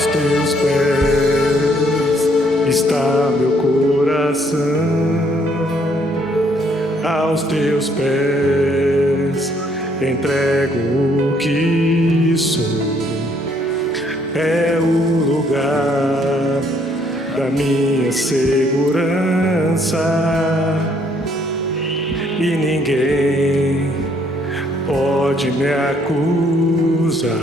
Aos teus pés está meu coração, aos teus pés entrego o que sou. É o lugar da minha segurança e ninguém pode me acusar.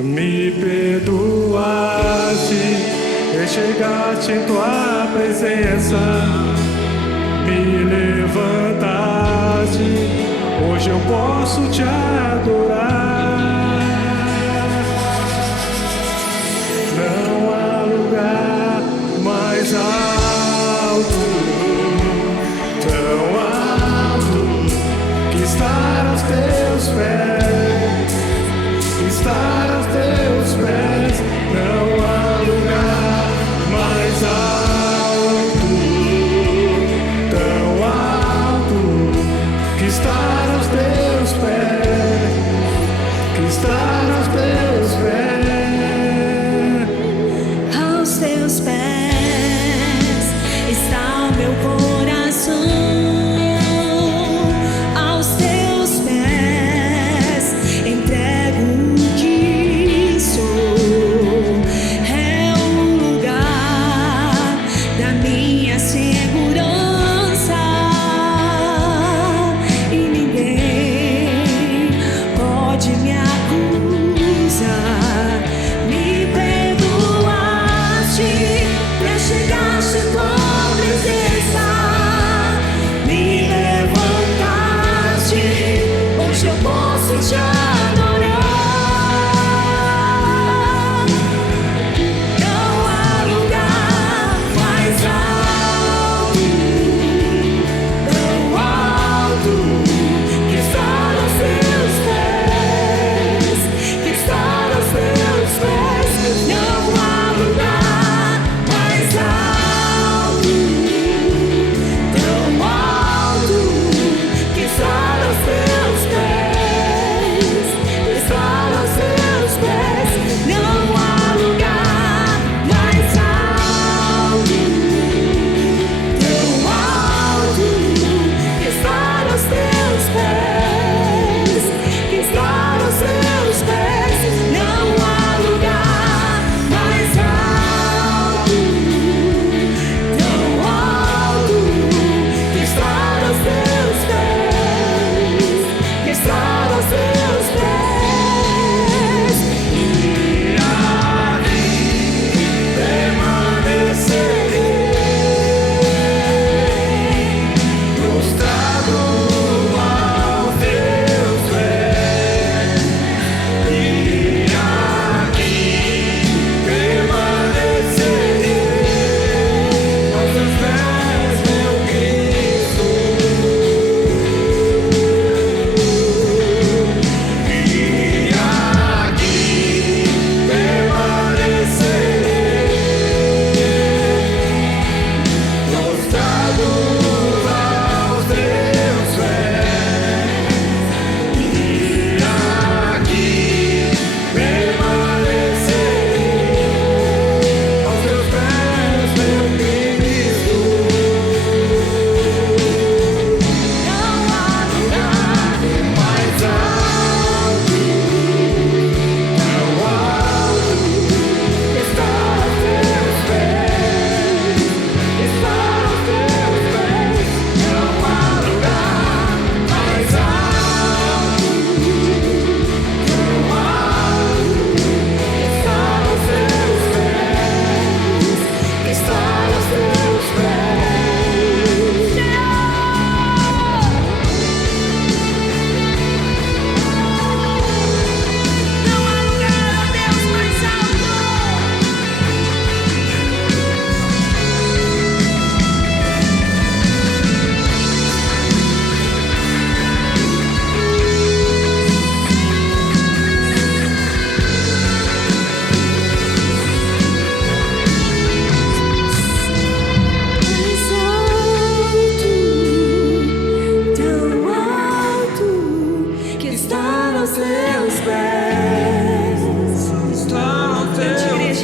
Me perdoaste e chegaste em tua presença, me levantaste, hoje eu posso te adorar. Não há lugar mais alto, tão alto, que estar aos teus pés, estar aos teus pés. Não há lugar mais alto, tão alto, que estar aos teus pés, que estar aos teus pés. Aos teus pés está o meu coração. Aos teus pés entrego o que sou. É o lugar da minha segurança e ninguém pode me acusar. Me perdoaste e chegaste em tua presença, me levantaste, hoje eu posso te adorar. Não há lugar mais alto, tão alto, que estar aos teus pés, que estar aos teus pés. Não há lugar mais alto, tão alto, que estar aos teus pés, que estar aos teus pés. Não há lugar mais alto, tão alto, que estar aos teus pés, que estar aos teus pés. Não há lugar mais alto, tão alto, que estar aos teus pés, que estar aos teus pés. E ali permanecerei, prostrado aos teus pés. E aqui permanecerei, aos teus pés, meu Cristo. E aqui permanecerei, prostrado aos teus pés. E aqui permanecerei, aos teus pés, meu Cristo. Não há lugar mais alto, tão alto, que estar aos teus pés, que estar aos teus pés. Não há lugar mais alto, tão alto, que estar aos teus pés, que estar aos teus pés. Não há lugar, ó Deus, mais alto. Mais alto, tão alto, que estar aos teus pés. Estar aos teus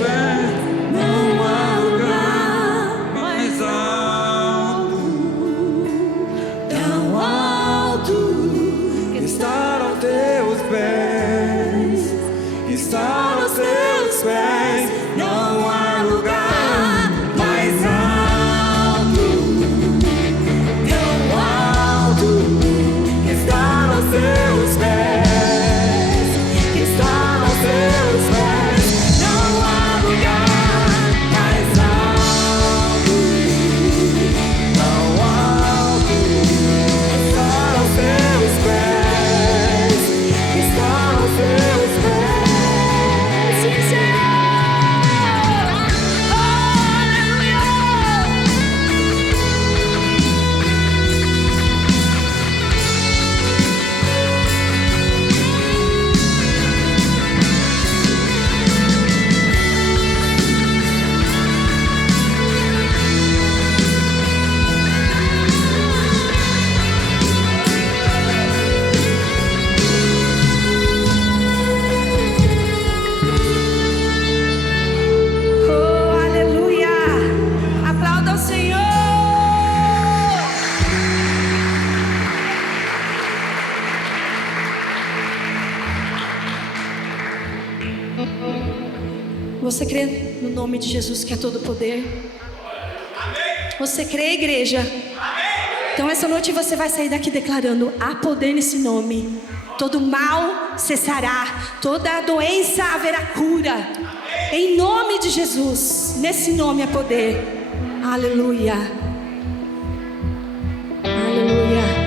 Você crê no nome de Jesus que é todo poder? Você crê, igreja? Então essa noite você vai sair daqui declarando: há poder nesse nome. Todo mal cessará, toda doença haverá cura. Em nome de Jesus, nesse nome é poder. Aleluia. Aleluia.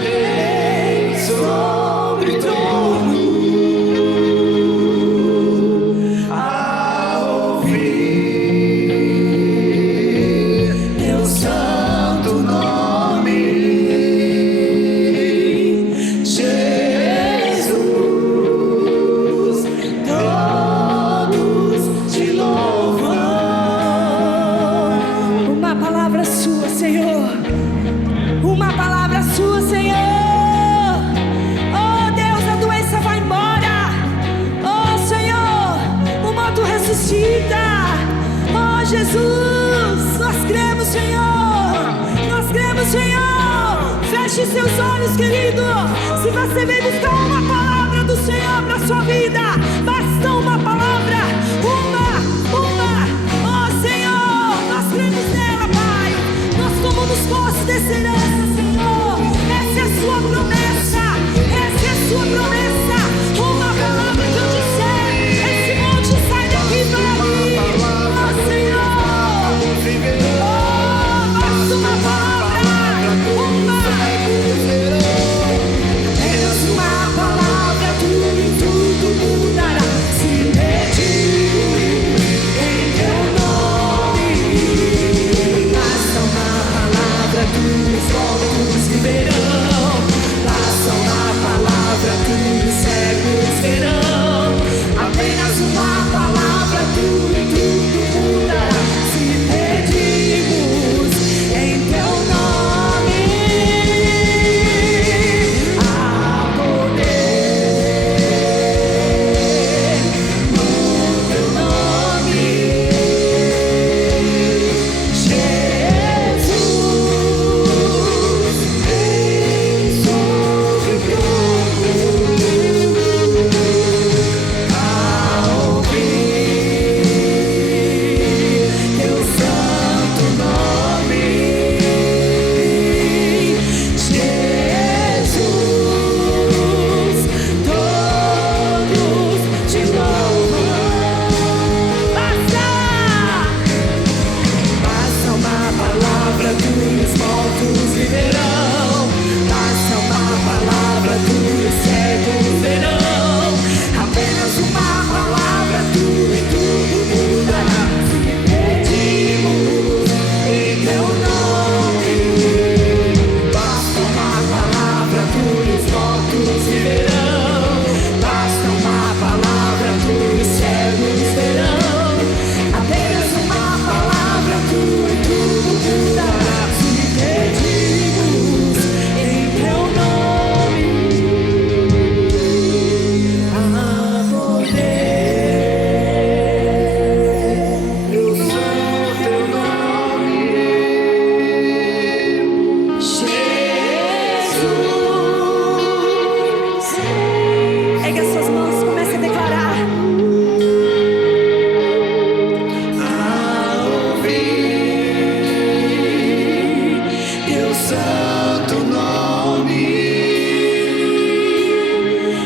vem sobre o trono a ouvir teu santo nome, Jesus. Todos te louvam. Uma palavra sua, Senhor. Uma palavra sua, Senhor. Oh Deus, a doença vai embora. Oh Senhor, o morto ressuscita. Oh Jesus, nós cremos, Senhor. Nós cremos, Senhor. Feche seus olhos, querido. Se você vem buscar uma palavra do Senhor para sua vida, basta uma palavra. Oh Senhor, nós cremos nela, Pai. Nós tomamos posse dessa herança, Senhor. Essa é a sua promessa. Essa é a sua promessa. Uma palavra que eu disser, esse monte sai daqui para mim. Oh Senhor. Oh, basta uma palavra. Deus, uma palavra, tudo mudará. Se pedir em teu nome, basta uma palavra, os mortos viverão. Basta uma palavra, os cegos verão. Apenas uma palavra, tudo mudará. Se pedimos em teu nome, há poder no teu nome, Jesus. Vem sobre o trono a ouvir teu santo nome, Jesus. Todos te louvam. Basta uma palavra, os mortos viverão. Basta uma palavra, os cegos verão. Apenas uma palavra, tudo mudará. Se pedimos em teu nome, basta uma palavra, os mortos viverão. Basta uma palavra, os cegos verão. Apenas uma palavra, tudo mudará. Se pedimos em teu nome, há poder. Eu sou teu nome, Jesus. Ergue as suas mãos, comece a declarar. a ouvir teu santo nome,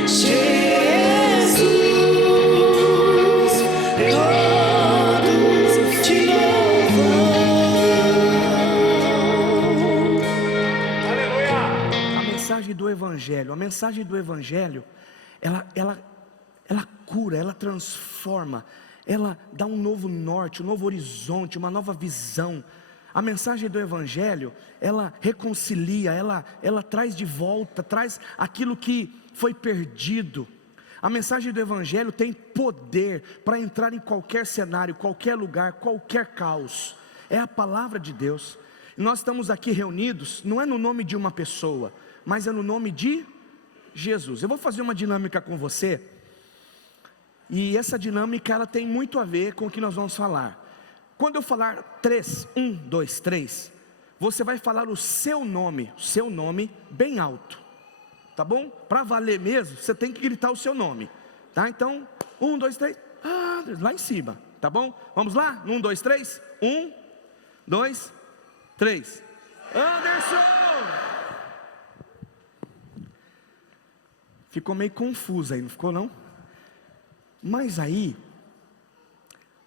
Jesus. Todos te louvam. A mensagem do Evangelho, ela cura, ela transforma, ela dá um novo norte, um novo horizonte, uma nova visão. A mensagem do Evangelho, ela reconcilia, ela traz de volta, traz aquilo que foi perdido. A mensagem do Evangelho tem poder para entrar em qualquer cenário, qualquer lugar, qualquer caos. É a palavra de Deus. E nós estamos aqui reunidos, não é no nome de uma pessoa, mas é no nome de Jesus. Eu vou fazer uma dinâmica com você, e essa dinâmica ela tem muito a ver com o que nós vamos falar. Quando eu falar 3, 1, 2, 3, você vai falar o seu nome bem alto, tá bom? Para valer mesmo, você tem que gritar o seu nome, tá? Então, 1, 2, 3, lá em cima, tá bom? Vamos lá? 1, 2, 3, 1, 2, 3. Anderson! Ficou meio confuso aí, não ficou não? Mas aí,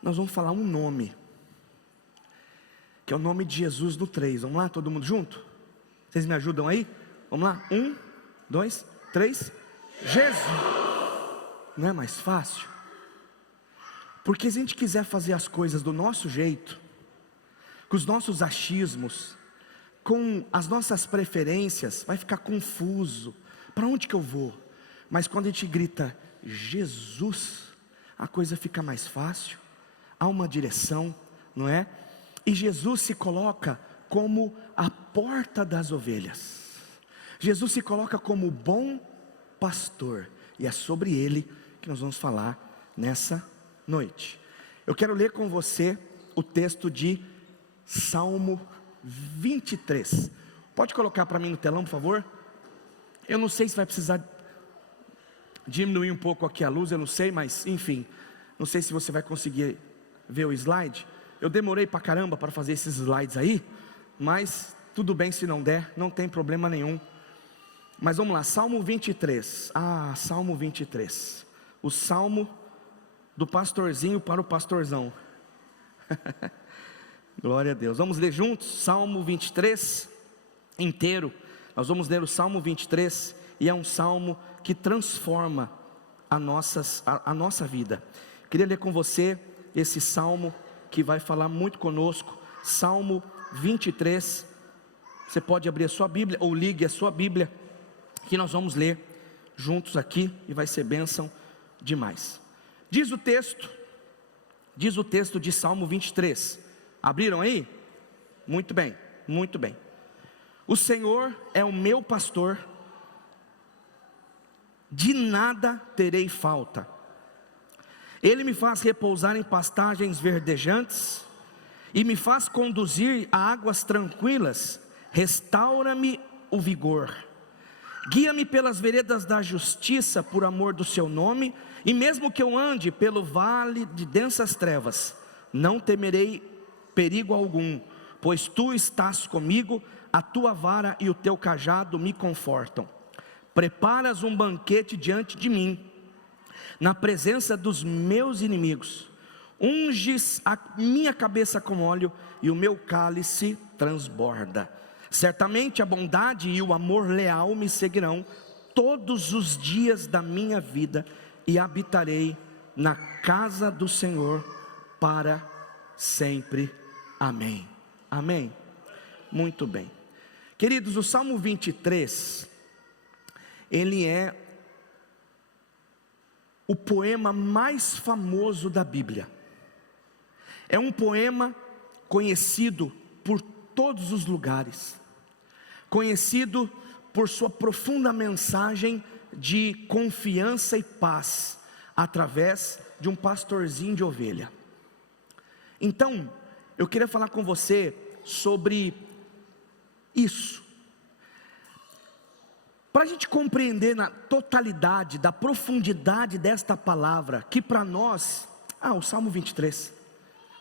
nós vamos falar um nome, que é o nome de Jesus no 3, vamos lá, todo mundo junto? Vocês me ajudam aí? Vamos lá, 1, 2, 3, Jesus. Não é mais fácil? Porque se a gente quiser fazer as coisas do nosso jeito, com os nossos achismos, com as nossas preferências, vai ficar confuso. Para onde que eu vou? Mas quando a gente grita Jesus, a coisa fica mais fácil. Há uma direção, não é? E Jesus se coloca como a porta das ovelhas. Jesus se coloca como o bom pastor. E é sobre ele que nós vamos falar nessa noite. Eu quero ler com você o texto de Salmo 23. Pode colocar para mim no telão, por favor? Eu não sei se vai precisar diminuir um pouco aqui a luz, eu não sei, mas enfim, não sei se você vai conseguir ver o slide. Eu demorei pra caramba para fazer esses slides aí, mas tudo bem se não der, não tem problema nenhum. Mas vamos lá, Salmo 23. Salmo 23. O salmo do pastorzinho para o pastorzão. Glória a Deus. Vamos ler juntos, Salmo 23 inteiro. Nós vamos ler o Salmo 23, e é um salmo que transforma a nossa vida. Queria ler com você esse salmo que vai falar muito conosco. Salmo 23. Você pode abrir a sua Bíblia, ou ligue a sua Bíblia, que nós vamos ler juntos aqui, e vai ser bênção demais. Diz o texto de Salmo 23. Abriram aí? Muito bem, muito bem. O Senhor é o meu pastor, de nada terei falta. Ele me faz repousar em pastagens verdejantes, e me faz conduzir a águas tranquilas. Restaura-me o vigor. Guia-me pelas veredas da justiça, por amor do seu nome. E mesmo que eu ande pelo vale de densas trevas, não temerei perigo algum, pois tu estás comigo. A tua vara e o teu cajado me confortam. Preparas um banquete diante de mim, na presença dos meus inimigos. Unges a minha cabeça com óleo, e o meu cálice transborda. Certamente a bondade e o amor leal me seguirão todos os dias da minha vida, e habitarei na casa do Senhor para sempre. Amém. Amém. Muito bem. Queridos, o Salmo 23, ele é o poema mais famoso da Bíblia. É um poema conhecido por todos os lugares, conhecido por sua profunda mensagem de confiança e paz, através de um pastorzinho de ovelha. Então, eu queria falar com você sobre isso, para a gente compreender na totalidade, da profundidade desta palavra, que para nós, o Salmo 23,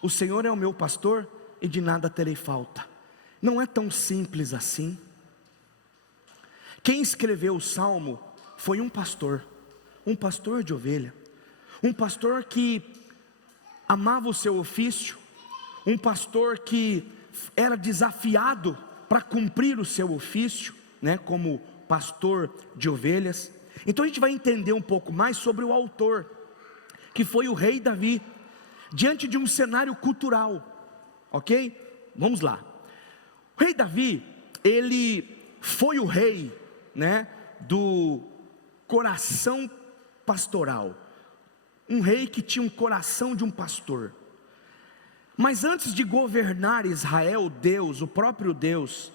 o Senhor é o meu pastor e de nada terei falta, não é tão simples assim. Quem escreveu o Salmo foi um pastor de ovelha, um pastor que amava o seu ofício, um pastor que era desafiado para cumprir o seu ofício, né, como pastor de ovelhas. Então a gente vai entender um pouco mais sobre o autor, que foi o rei Davi, diante de um cenário cultural, ok? Vamos lá. O rei Davi, ele foi o rei, né, do coração pastoral, um rei que tinha um coração de um pastor. Mas antes de governar Israel, Deus, o próprio Deus,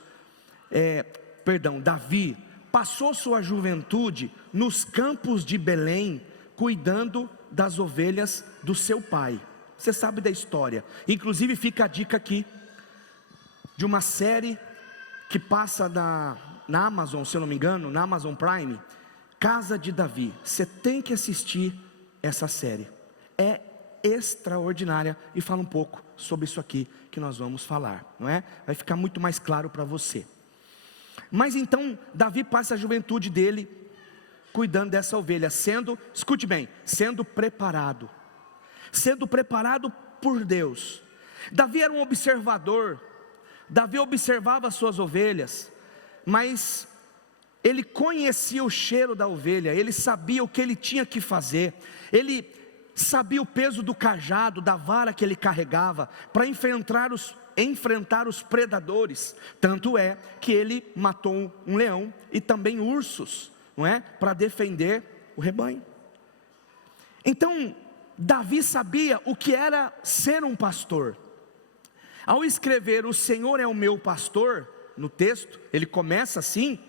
Davi, passou sua juventude nos campos de Belém, cuidando das ovelhas do seu pai. Você sabe da história, inclusive fica a dica aqui, de uma série que passa na Amazon, se eu não me engano, na Amazon Prime, Casa de Davi. Você tem que assistir essa série, é extraordinária, e fala um pouco sobre isso aqui que nós vamos falar, não é? Vai ficar muito mais claro para você. Mas então Davi passa a juventude dele cuidando dessa ovelha, escute bem, sendo preparado por Deus. Davi era um observador, Davi observava as suas ovelhas, mas ele conhecia o cheiro da ovelha, ele sabia o que ele tinha que fazer, ele sabia o peso do cajado, da vara que ele carregava, para enfrentar os predadores. Tanto é que ele matou um leão e também ursos, não é? Para defender o rebanho. Então, Davi sabia o que era ser um pastor. Ao escrever "o Senhor é o meu pastor", no texto, ele começa assim,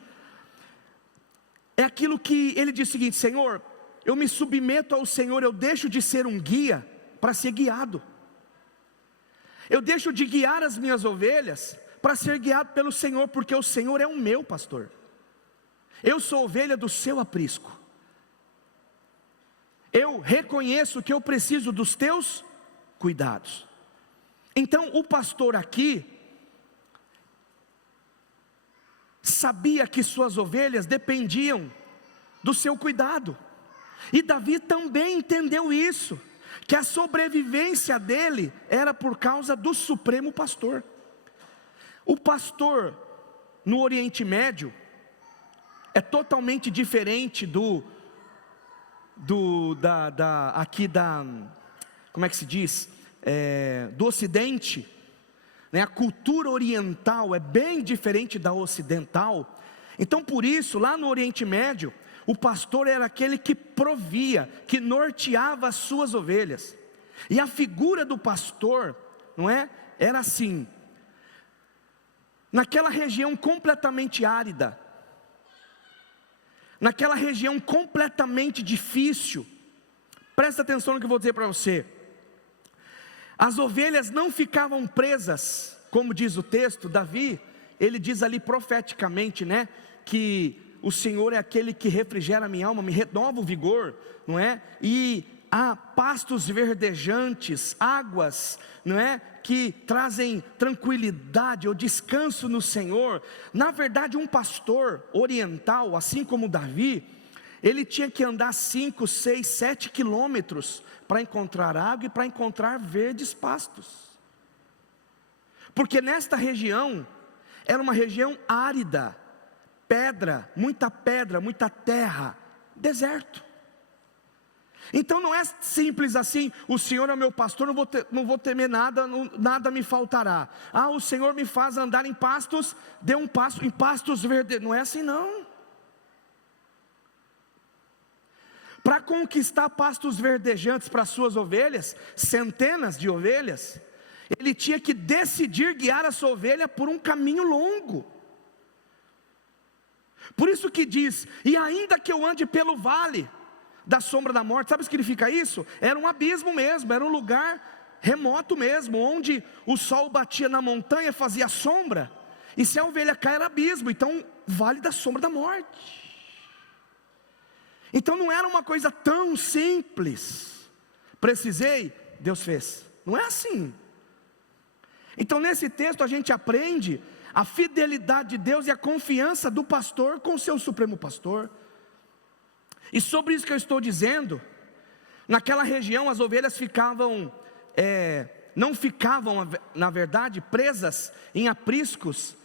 é aquilo que ele diz o seguinte: Senhor, eu me submeto ao Senhor, eu deixo de ser um guia para ser guiado. Eu deixo de guiar as minhas ovelhas para ser guiado pelo Senhor, porque o Senhor é o meu pastor. Eu sou ovelha do seu aprisco. Eu reconheço que eu preciso dos teus cuidados. Então o pastor aqui sabia que suas ovelhas dependiam do seu cuidado. E Davi também entendeu isso, que a sobrevivência dele era por causa do supremo pastor. O pastor no Oriente Médio é totalmente diferente como é que se diz? Do Ocidente, né? A cultura oriental é bem diferente da ocidental. Então por isso, lá no Oriente Médio, o pastor era aquele que provia, que norteava as suas ovelhas. E a figura do pastor, não é? Era assim: naquela região completamente árida, naquela região completamente difícil, presta atenção no que eu vou dizer para você. As ovelhas não ficavam presas, como diz o texto. Davi, ele diz ali profeticamente, né, que o Senhor é aquele que refrigera a minha alma, me renova o vigor, não é? E há pastos verdejantes, águas, não é? Que trazem tranquilidade ou descanso no Senhor. Na verdade, um pastor oriental, assim como Davi, ele tinha que andar 5, 6, 7 quilômetros para encontrar água e para encontrar verdes pastos. Porque nesta região, era uma região árida, muita terra, deserto. Então não é simples assim: o Senhor é meu pastor, não vou temer nada, nada me faltará. O Senhor me faz andar em pastos, dê um passo em pastos verdes. Não é assim não. Para conquistar pastos verdejantes para suas ovelhas, centenas de ovelhas, ele tinha que decidir guiar a sua ovelha por um caminho longo. Por isso que diz: e ainda que eu ande pelo vale da sombra da morte. Sabe o que significa isso? Era um abismo mesmo, era um lugar remoto mesmo, onde o sol batia na montanha, fazia sombra, e se a ovelha cai era abismo. Então, vale da sombra da morte. Então não era uma coisa tão simples. Precisei, Deus fez. Não é assim. Então nesse texto a gente aprende a fidelidade de Deus e a confiança do pastor com o seu supremo pastor. E sobre isso que eu estou dizendo, naquela região as ovelhas não ficavam, na verdade, presas em apriscos.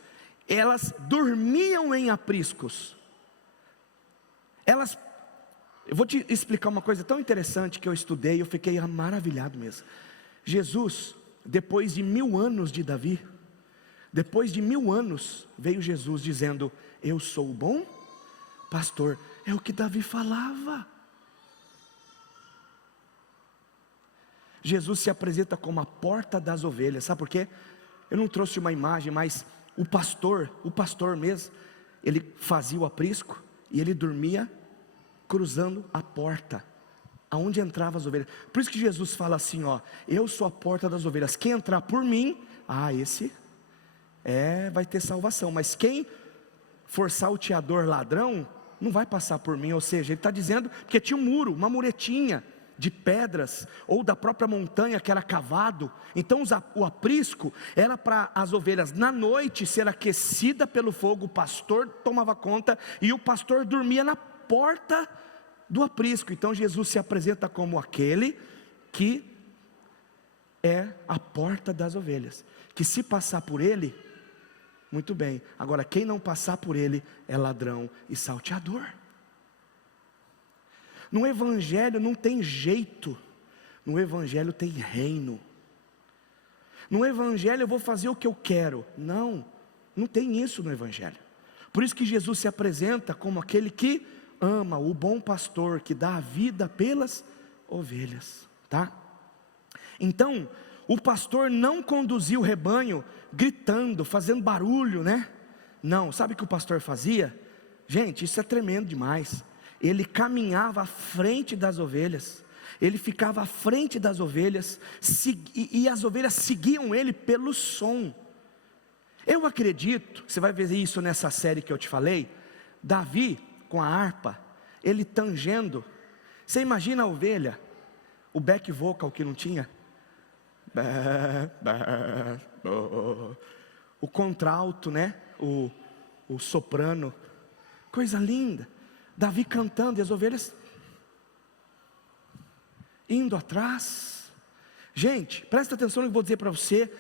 Elas dormiam em apriscos. Eu vou te explicar uma coisa tão interessante que eu estudei, eu fiquei maravilhado mesmo. Jesus, depois de 1000 anos de Davi, depois de 1000 anos, veio Jesus dizendo: eu sou o bom pastor. É o que Davi falava. Jesus se apresenta como a porta das ovelhas. Sabe por quê? Eu não trouxe uma imagem, mas o pastor mesmo, ele fazia o aprisco e ele dormia cruzando a porta, aonde entravam as ovelhas. Por isso que Jesus fala assim, eu sou a porta das ovelhas. Quem entrar por mim, esse vai ter salvação. Mas quem for salteador, ladrão, não vai passar por mim. Ou seja, ele está dizendo, porque tinha um muro, uma muretinha de pedras, ou da própria montanha que era cavado. Então o aprisco era para as ovelhas na noite ser aquecida pelo fogo. O pastor tomava conta e o pastor dormia na porta do aprisco. Então Jesus se apresenta como aquele que é a porta das ovelhas, que se passar por ele, Muito bem, agora quem não passar por ele é ladrão e salteador. No Evangelho não tem jeito, no Evangelho tem reino. No Evangelho eu vou fazer o que eu quero. Não, não tem isso no Evangelho. Por isso que Jesus se apresenta como aquele que ama, o bom pastor, que dá a vida pelas ovelhas, tá? Então, o pastor não conduzia o rebanho gritando, fazendo barulho, né? Não, sabe o que o pastor fazia? Gente, isso é tremendo demais. Ele caminhava à frente das ovelhas, ele ficava à frente das ovelhas, e as ovelhas seguiam ele pelo som. Eu acredito, você vai ver isso nessa série que eu te falei, Davi com a harpa, ele tangendo. Você imagina a ovelha, o back vocal que não tinha, o contralto, né? O soprano, coisa linda. Davi cantando e as ovelhas indo atrás. Gente, presta atenção no que eu vou dizer para você.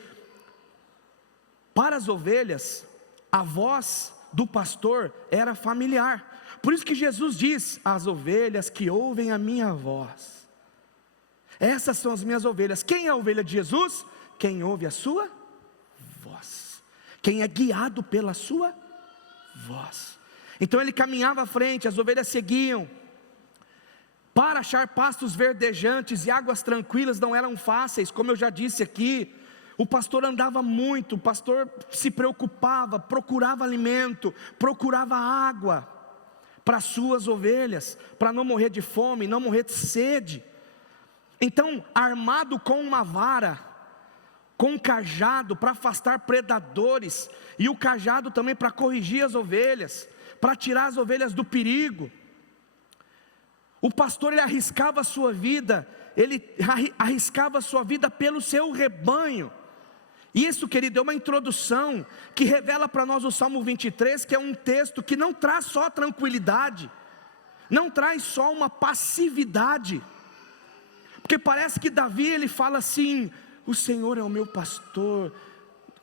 Para as ovelhas, a voz do pastor era familiar. Por isso que Jesus diz: as ovelhas que ouvem a minha voz, essas são as minhas ovelhas. Quem é a ovelha de Jesus? Quem ouve a sua voz, quem é guiado pela sua voz. Então ele caminhava à frente, as ovelhas seguiam. Para achar pastos verdejantes e águas tranquilas não eram fáceis, como eu já disse aqui. O pastor andava muito, o pastor se preocupava, procurava alimento, procurava água para as suas ovelhas, para não morrer de fome, não morrer de sede. Então, armado com uma vara, com um cajado para afastar predadores, e o cajado também para corrigir as ovelhas, para tirar as ovelhas do perigo. O pastor, ele arriscava a sua vida, pelo seu rebanho. E isso, querido, é uma introdução que revela para nós o Salmo 23, que é um texto que não traz só tranquilidade, não traz só uma passividade, porque parece que Davi, ele fala assim: o Senhor é o meu pastor,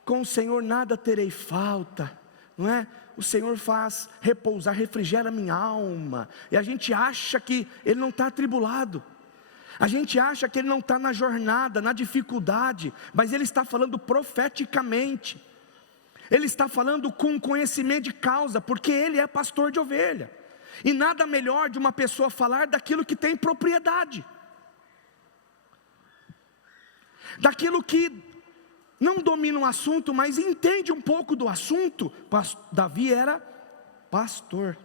com o Senhor nada terei falta, não é? O Senhor faz repousar, refrigera a minha alma. E a gente acha que ele não está atribulado, a gente acha que ele não está na jornada, na dificuldade, mas ele está falando profeticamente, ele está falando com conhecimento de causa, porque ele é pastor de ovelha, e nada melhor de uma pessoa falar daquilo que tem propriedade, daquilo que não domina um assunto, mas entende um pouco do assunto. Davi era pastor.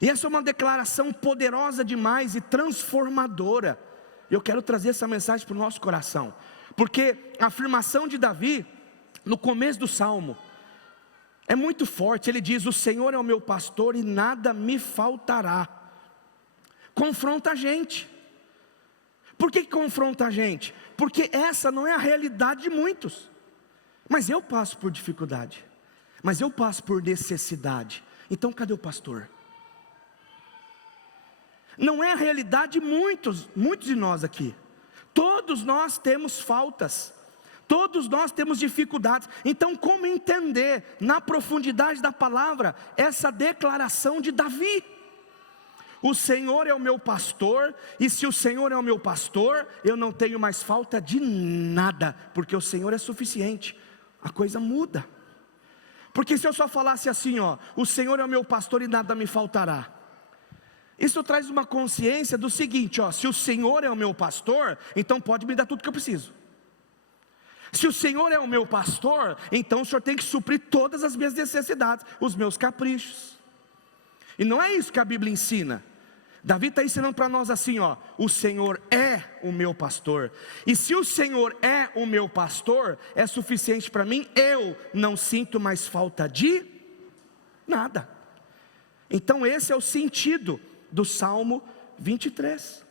E essa é uma declaração poderosa demais e transformadora. Eu quero trazer essa mensagem para o nosso coração, porque a afirmação de Davi, no começo do Salmo, é muito forte. Ele diz: o Senhor é o meu pastor e nada me faltará. Confronta a gente. Por que confronta a gente? Porque essa não é a realidade de muitos. Mas eu passo por dificuldade, mas eu passo por necessidade. Então cadê o pastor? Não é a realidade de muitos de nós aqui. Todos nós temos faltas, todos nós temos dificuldades. Então como entender na profundidade da palavra essa declaração de Davi? O Senhor é o meu pastor, e se o Senhor é o meu pastor, eu não tenho mais falta de nada, porque o Senhor é suficiente. A coisa muda. Porque se eu só falasse assim, ó, o Senhor é o meu pastor e nada me faltará, isso traz uma consciência do seguinte, ó: se o Senhor é o meu pastor, então pode me dar tudo que eu preciso. Se o Senhor é o meu pastor, então o Senhor tem que suprir todas as minhas necessidades, os meus caprichos. E não é isso que a Bíblia ensina. Davi está ensinando para nós assim, ó: o Senhor é o meu pastor, e se o Senhor é o meu pastor, é suficiente para mim, eu não sinto mais falta de nada. Então esse é o sentido do Salmo 23.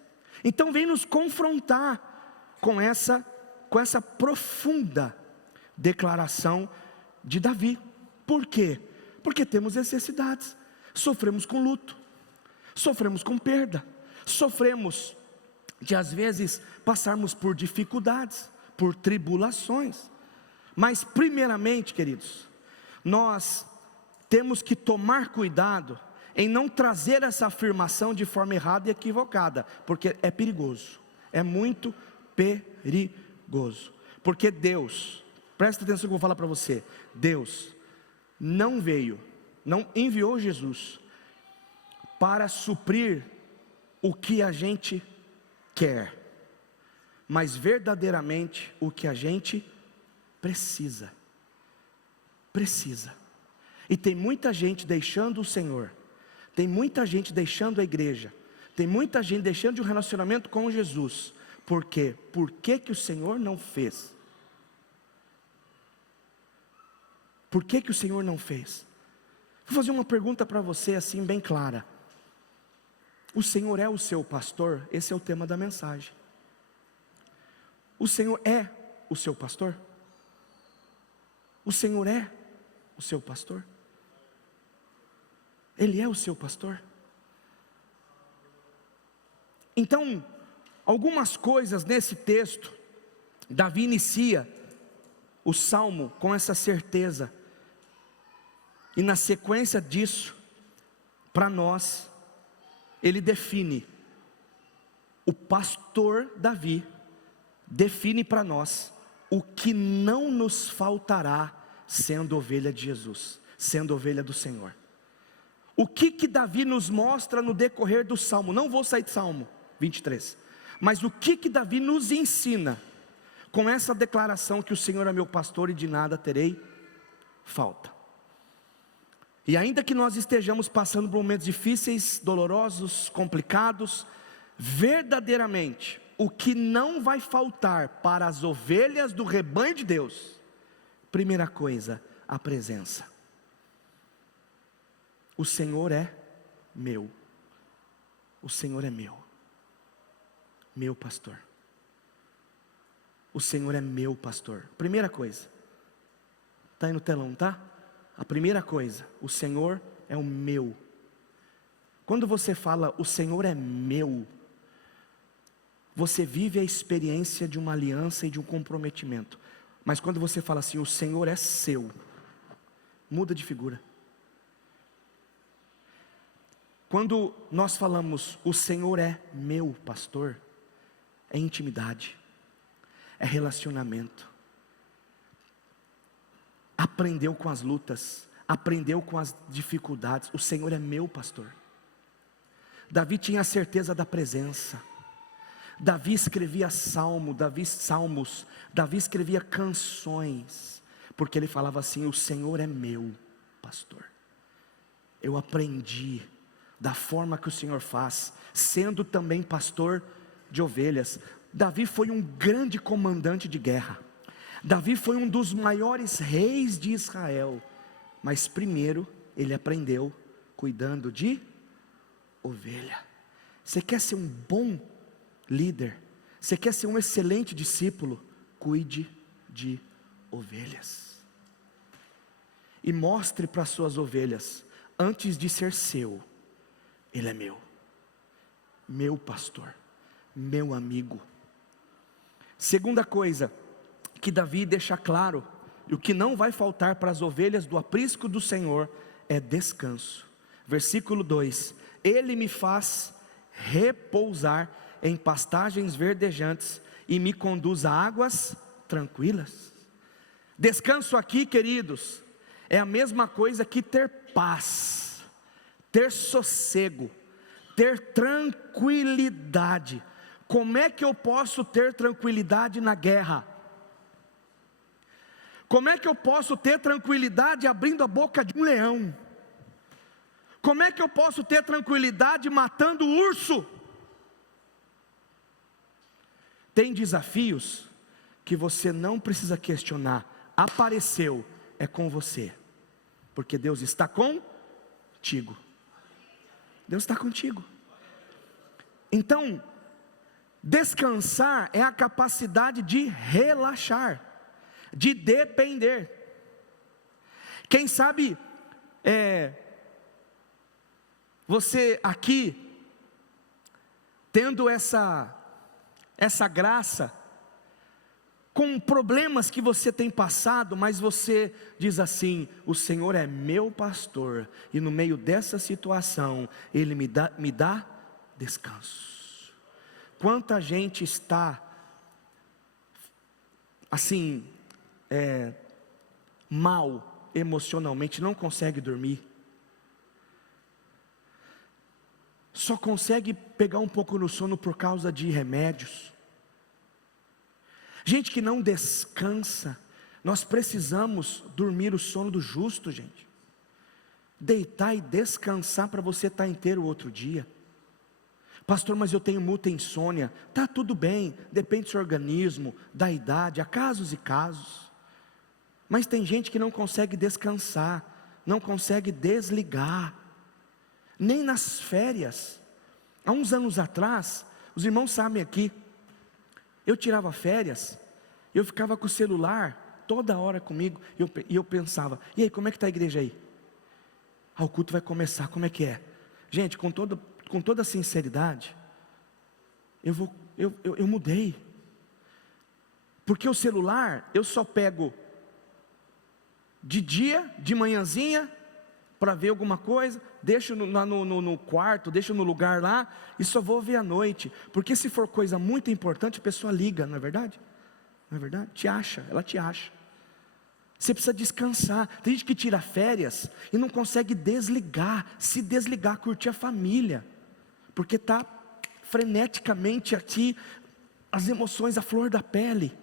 Então vem nos confrontar com essa profunda declaração de Davi. Por quê? Porque temos necessidades, sofremos com luto, sofremos com perda, sofremos de às vezes passarmos por dificuldades, por tribulações. Mas primeiramente, queridos, nós temos que tomar cuidado em não trazer essa afirmação de forma errada e equivocada, porque é perigoso, é muito perigoso, porque Deus, presta atenção que eu vou falar para você, Deus não enviou Jesus para suprir o que a gente quer, mas verdadeiramente o que a gente precisa. E tem muita gente deixando o Senhor, tem muita gente deixando a igreja, tem muita gente deixando de um relacionamento com Jesus. Por quê? Por que o Senhor não fez? Por que o Senhor não fez? Vou fazer uma pergunta para você assim bem clara. O Senhor é o seu pastor? Esse é o tema da mensagem. O Senhor é o seu pastor? O Senhor é o seu pastor? Ele é o seu pastor? Então, algumas coisas nesse texto, Davi inicia o salmo com essa certeza, e na sequência disso, para nós, ele define, o pastor Davi, define para nós, o que não nos faltará, sendo ovelha de Jesus, sendo ovelha do Senhor. O que Davi nos mostra no decorrer do salmo? Não vou sair de salmo 23, mas o que Davi nos ensina, com essa declaração que o Senhor é meu pastor e de nada terei falta. E ainda que nós estejamos passando por momentos difíceis, dolorosos, complicados, verdadeiramente, o que não vai faltar para as ovelhas do rebanho de Deus, primeira coisa, a presença. O Senhor é meu, o Senhor é meu pastor. O Senhor é meu pastor. Primeira coisa, está aí no telão, tá? A primeira coisa, o Senhor é o meu. Quando você fala, o Senhor é meu, você vive a experiência de uma aliança e de um comprometimento. Mas quando você fala assim, o Senhor é seu, muda de figura. Quando nós falamos, o Senhor é meu pastor, é intimidade, é relacionamento. Aprendeu com as lutas, aprendeu com as dificuldades. O Senhor é meu pastor. Davi tinha a certeza da presença. Davi escrevia salmos, Davi escrevia canções, porque ele falava assim, o Senhor é meu pastor. Eu aprendi da forma que o Senhor faz, sendo também pastor de ovelhas. Davi foi um grande comandante de guerra. Davi foi um dos maiores reis de Israel, mas primeiro ele aprendeu cuidando de ovelha. Você quer ser um bom líder? Você quer ser um excelente discípulo? Cuide de ovelhas. E mostre para as suas ovelhas, antes de ser seu, ele é meu pastor, meu amigo. Segunda coisa que Davi deixa claro, e o que não vai faltar para as ovelhas do aprisco do Senhor, é descanso. Versículo 2, ele me faz repousar em pastagens verdejantes, e me conduz a águas tranquilas. Descanso aqui, queridos, é a mesma coisa que ter paz, ter sossego, ter tranquilidade. Como é que eu posso ter tranquilidade na guerra? Como é que eu posso ter tranquilidade abrindo a boca de um leão? Como é que eu posso ter tranquilidade matando o urso? Tem desafios que você não precisa questionar. Apareceu, é com você, porque Deus está contigo. Deus está contigo. Então, descansar é a capacidade de relaxar, de depender. Quem sabe, você aqui, tendo essa graça, com problemas que você tem passado, mas você diz assim: o Senhor é meu pastor, e no meio dessa situação, Ele me dá descanso. Quanta gente está, assim, mal emocionalmente, não consegue dormir, só consegue pegar um pouco no sono por causa de remédios. Gente que não descansa. Nós precisamos dormir o sono do justo, gente. Deitar e descansar para você estar inteiro outro dia. Pastor, mas eu tenho muita insônia. Tá tudo bem, depende do seu organismo, da idade, há casos e casos. Mas tem gente que não consegue descansar, não consegue desligar, nem nas férias. Há uns anos atrás, os irmãos sabem aqui, eu tirava férias, eu ficava com o celular toda hora comigo, e eu pensava: e aí, como é que está a igreja aí? O culto vai começar, como é que é? Gente, com toda sinceridade, eu mudei, porque o celular eu só pego de dia, de manhãzinha, para ver alguma coisa, deixo no quarto, deixo no lugar lá, e só vou ver à noite, porque se for coisa muito importante, a pessoa liga, não é verdade? Não é verdade? Ela te acha. Você precisa descansar. Tem gente que tira férias e não consegue se desligar, curtir a família, porque está freneticamente aqui, as emoções à flor da pele.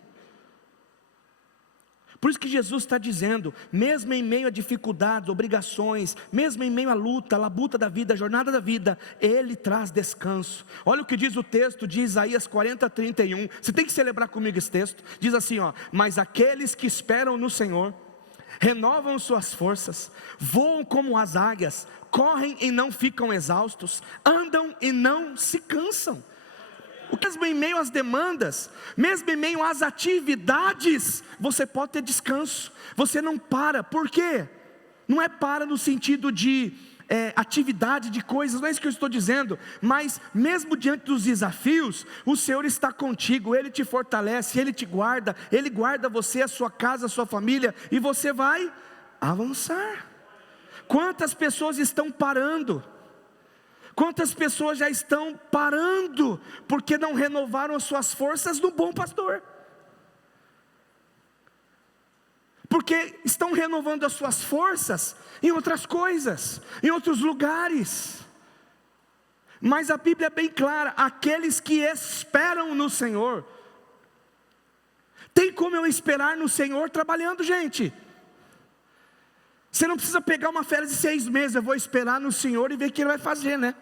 Por isso que Jesus está dizendo, mesmo em meio a dificuldades, obrigações, mesmo em meio à luta, a labuta da vida, a jornada da vida, Ele traz descanso. Olha o que diz o texto de Isaías 40:31, você tem que celebrar comigo esse texto, diz assim, mas aqueles que esperam no Senhor, renovam suas forças, voam como as águias, correm e não ficam exaustos, andam e não se cansam. Mesmo em meio às demandas, mesmo em meio às atividades, você pode ter descanso, você não para. Por quê? Não é para no sentido de atividade de coisas, não é isso que eu estou dizendo, mas mesmo diante dos desafios, o Senhor está contigo, Ele te fortalece, Ele te guarda, Ele guarda você, a sua casa, a sua família, e você vai avançar. Quantas pessoas estão parando? Quantas pessoas já estão parando, porque não renovaram as suas forças no bom pastor? Porque estão renovando as suas forças em outras coisas, em outros lugares. Mas a Bíblia é bem clara, aqueles que esperam no Senhor. Tem como eu esperar no Senhor trabalhando, gente? Você não precisa pegar uma férias de 6 meses, eu vou esperar no Senhor e ver o que Ele vai fazer, né?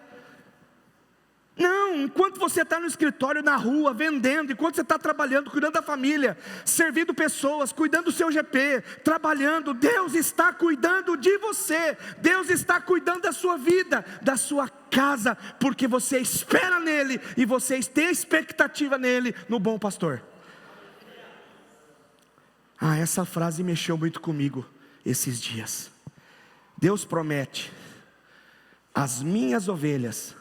Não, enquanto você está no escritório, na rua, vendendo, enquanto você está trabalhando, cuidando da família, servindo pessoas, cuidando do seu GP, trabalhando, Deus está cuidando de você, Deus está cuidando da sua vida, da sua casa, porque você espera nele, e você tem expectativa nele, no bom pastor. Essa frase mexeu muito comigo esses dias. Deus promete: as minhas ovelhas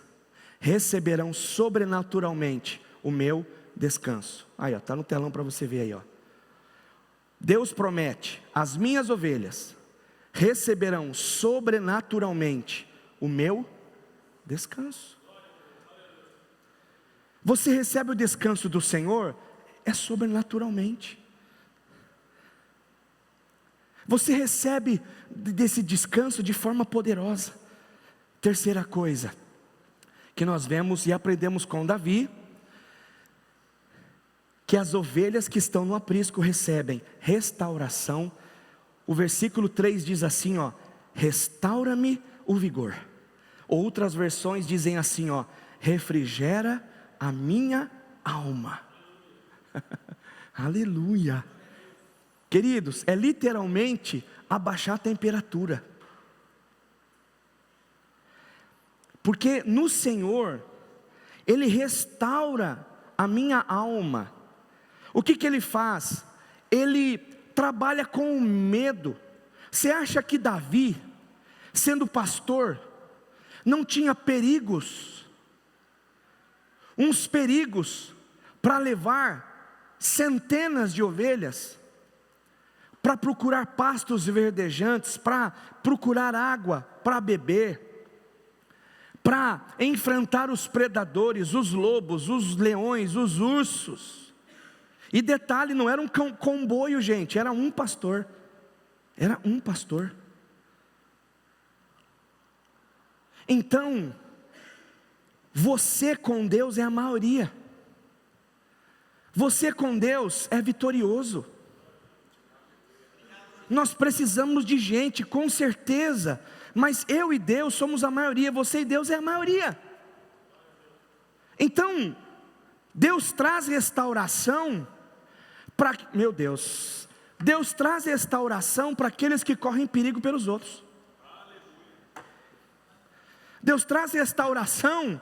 receberão sobrenaturalmente o meu descanso. Aí, está no telão para você ver aí, Deus promete: as minhas ovelhas receberão sobrenaturalmente o meu descanso. Você recebe o descanso do Senhor, é sobrenaturalmente. Você recebe desse descanso de forma poderosa. Terceira coisa que nós vemos e aprendemos com Davi, que as ovelhas que estão no aprisco recebem restauração. O versículo 3 diz assim, restaura-me o vigor. Outras versões dizem assim, refrigera a minha alma. Aleluia. Queridos, é literalmente abaixar a temperatura. Porque no Senhor, Ele restaura a minha alma. O que Ele faz? Ele trabalha com o medo. Você acha que Davi, sendo pastor, não tinha perigos? Uns perigos para levar centenas de ovelhas, para procurar pastos verdejantes, para procurar água para beber, para enfrentar os predadores, os lobos, os leões, os ursos. E detalhe, não era um comboio, gente, era um pastor. Era um pastor. Então, você com Deus é a maioria. Você com Deus é vitorioso. Nós precisamos de gente, com certeza, mas eu e Deus somos a maioria, você e Deus é a maioria. Então, Deus traz restauração para, meu Deus, Deus traz restauração para aqueles que correm perigo pelos outros. Deus traz restauração,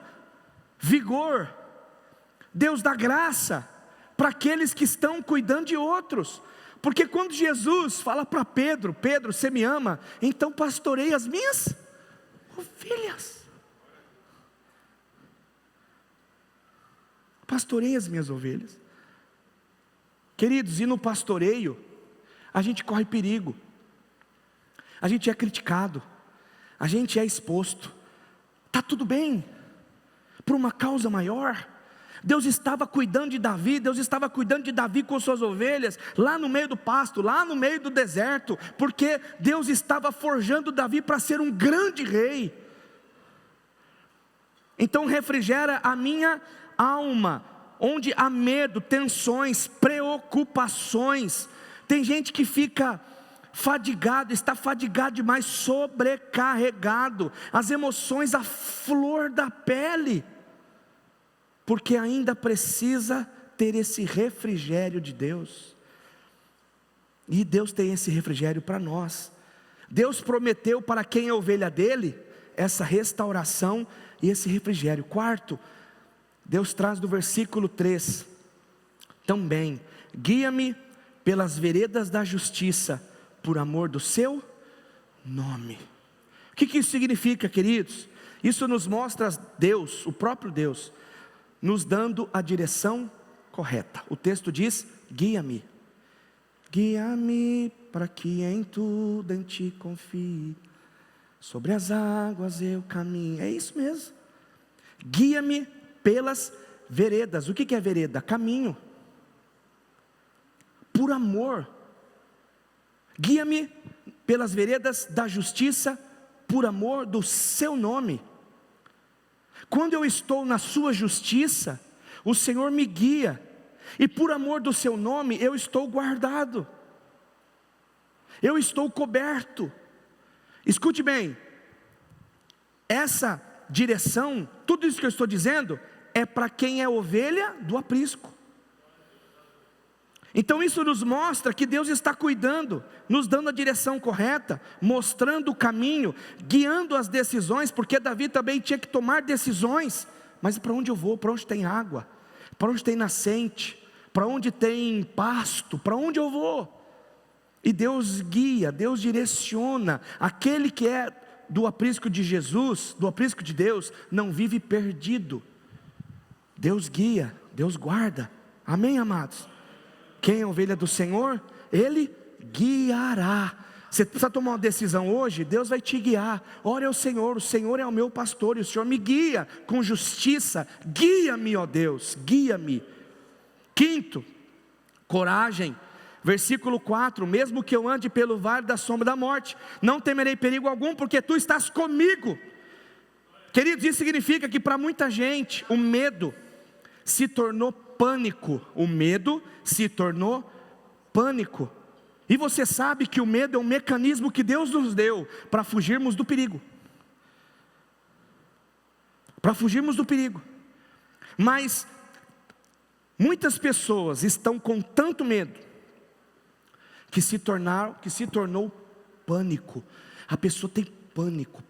vigor, Deus dá graça para aqueles que estão cuidando de outros. Porque quando Jesus fala para Pedro, Pedro, você me ama? Então pastorei as minhas ovelhas. Pastorei as minhas ovelhas. Queridos, e no pastoreio, a gente corre perigo. A gente é criticado. A gente é exposto. Está tudo bem, por uma causa maior. Deus estava cuidando de Davi, Deus estava cuidando de Davi com suas ovelhas, lá no meio do pasto, lá no meio do deserto, porque Deus estava forjando Davi para ser um grande rei. Então refrigera a minha alma, onde há medo, tensões, preocupações. Tem gente que fica fadigado, está fadigado demais, sobrecarregado, as emoções à flor da pele, porque ainda precisa ter esse refrigério de Deus. E Deus tem esse refrigério para nós. Deus prometeu para quem é ovelha dele essa restauração e esse refrigério. Quarto, Deus traz do versículo 3 também: guia-me pelas veredas da justiça, por amor do seu nome. O que isso significa, queridos? Isso nos mostra Deus, o próprio Deus, nos dando a direção correta. O texto diz: guia-me, guia-me para que em tudo em ti confie, sobre as águas eu caminho. É isso mesmo. Guia-me pelas veredas. O que é vereda? Caminho. Por amor. Guia-me pelas veredas da justiça, por amor do seu nome. Quando eu estou na sua justiça, o Senhor me guia, e por amor do seu nome, eu estou guardado, eu estou coberto. Escute bem, essa direção, tudo isso que eu estou dizendo, é para quem é ovelha do aprisco. Então isso nos mostra que Deus está cuidando, nos dando a direção correta, mostrando o caminho, guiando as decisões, porque Davi também tinha que tomar decisões. Mas para onde eu vou? Para onde tem água? Para onde tem nascente? Para onde tem pasto? Para onde eu vou? E Deus guia, Deus direciona. Aquele que é do aprisco de Jesus, do aprisco de Deus, não vive perdido. Deus guia, Deus guarda. Amém, amados? Quem é ovelha do Senhor, Ele guiará. Você precisa tomar uma decisão hoje, Deus vai te guiar. Ore ao Senhor, o Senhor é o meu pastor, e o Senhor me guia com justiça. Guia-me, ó Deus, guia-me. Quinto, coragem. Versículo 4: mesmo que eu ande pelo vale da sombra da morte, não temerei perigo algum, porque tu estás comigo. Queridos, isso significa que para muita gente, o medo se tornou pânico. O medo se tornou pânico. E você sabe que o medo é um mecanismo que Deus nos deu para fugirmos do perigo. Para fugirmos do perigo. Mas muitas pessoas estão com tanto medo que se tornou pânico. A pessoa tem pânico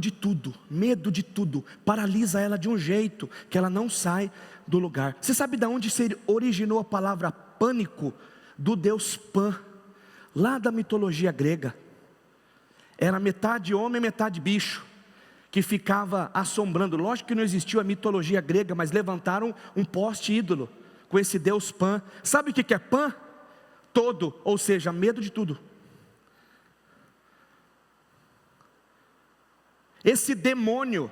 de tudo, medo de tudo, paralisa ela de um jeito que ela não sai do lugar. Você sabe de onde se originou a palavra pânico? Do deus Pan, lá da mitologia grega. Era metade homem, metade bicho, que ficava assombrando. Lógico que não existiu a mitologia grega, mas levantaram um poste ídolo, com esse Deus Pan. Sabe o que é Pan? Todo, ou seja, medo de tudo. Esse demônio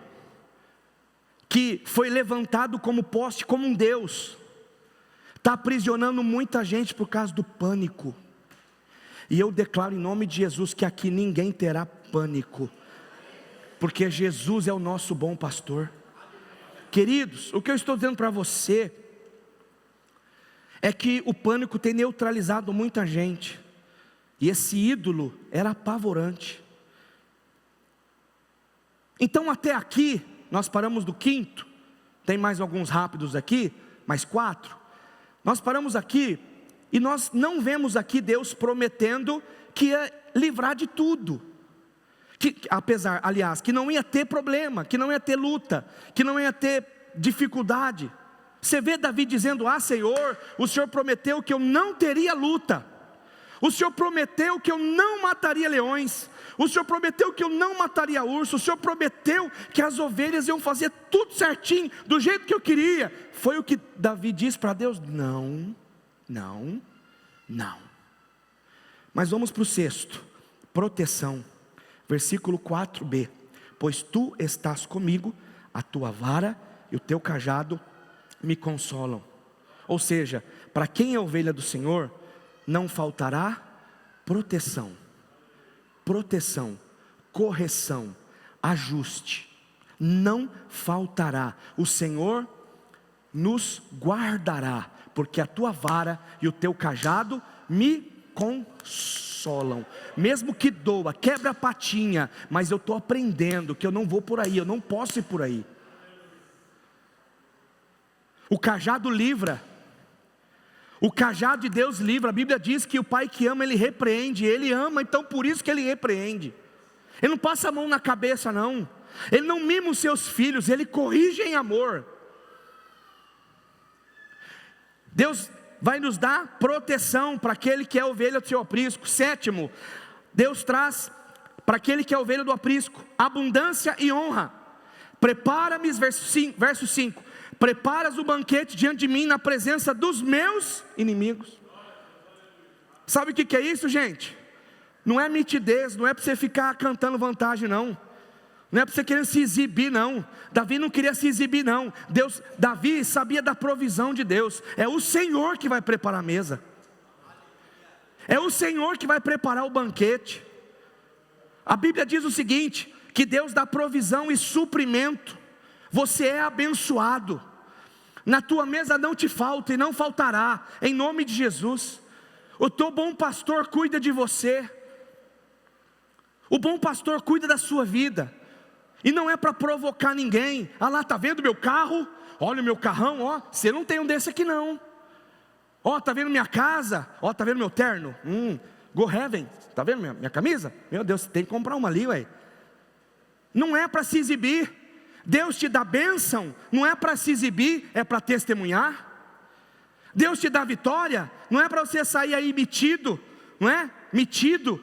que foi levantado como poste, como um Deus, está aprisionando muita gente por causa do pânico. E eu declaro em nome de Jesus que aqui ninguém terá pânico, porque Jesus é o nosso bom pastor. Queridos, o que eu estou dizendo para você é que o pânico tem neutralizado muita gente, e esse ídolo era apavorante. Então até aqui, nós paramos do quinto, tem mais alguns rápidos aqui, mais 4, nós paramos aqui, e nós não vemos aqui Deus prometendo que ia livrar de tudo, que não ia ter problema, que não ia ter luta, que não ia ter dificuldade. Você vê Davi dizendo: Senhor, o Senhor prometeu que eu não teria luta, o Senhor prometeu que eu não mataria leões, o Senhor prometeu que eu não mataria urso, o Senhor prometeu que as ovelhas iam fazer tudo certinho, do jeito que eu queria. Foi o que Davi disse para Deus? Não. Mas vamos para o 6º, proteção, versículo 4b, pois tu estás comigo, a tua vara e o teu cajado me consolam. Ou seja, para quem é ovelha do Senhor, não faltará proteção, correção, ajuste, não faltará. O Senhor nos guardará, porque a tua vara e o teu cajado me consolam. Mesmo que doa, quebra a patinha, mas eu estou aprendendo que eu não vou por aí, eu não posso ir por aí. O cajado livra, o cajado de Deus livra. A Bíblia diz que o pai que ama, ele repreende. Ele ama, então por isso que ele repreende. Ele não passa a mão na cabeça não, ele não mima os seus filhos, ele corrige em amor. Deus vai nos dar proteção para aquele que é ovelha do seu aprisco. 7º, Deus traz para aquele que é ovelha do aprisco abundância e honra. Prepara-me, verso 5, preparas o banquete diante de mim na presença dos meus inimigos. Sabe o que é isso, gente? Não é mitidez, não é para você ficar cantando vantagem não, não é para você querer se exibir não. Davi não queria se exibir não. Davi sabia da provisão de Deus. É o Senhor que vai preparar a mesa, é o Senhor que vai preparar o banquete. A Bíblia diz o seguinte, que Deus dá provisão e suprimento. Você é abençoado, na tua mesa não te falta e não faltará, em nome de Jesus. O teu bom pastor cuida de você, o bom pastor cuida da sua vida, e não é para provocar ninguém. Lá, está vendo meu carro? Olha o meu carrão, você não tem um desse aqui não. Está vendo minha casa? Está vendo meu terno? Go Heaven, está vendo minha camisa? Meu Deus, você tem que comprar uma ali, ué. Não é para se exibir. Deus te dá bênção, não é para se exibir, é para testemunhar. Deus te dá vitória, não é para você sair aí metido, não é? Metido.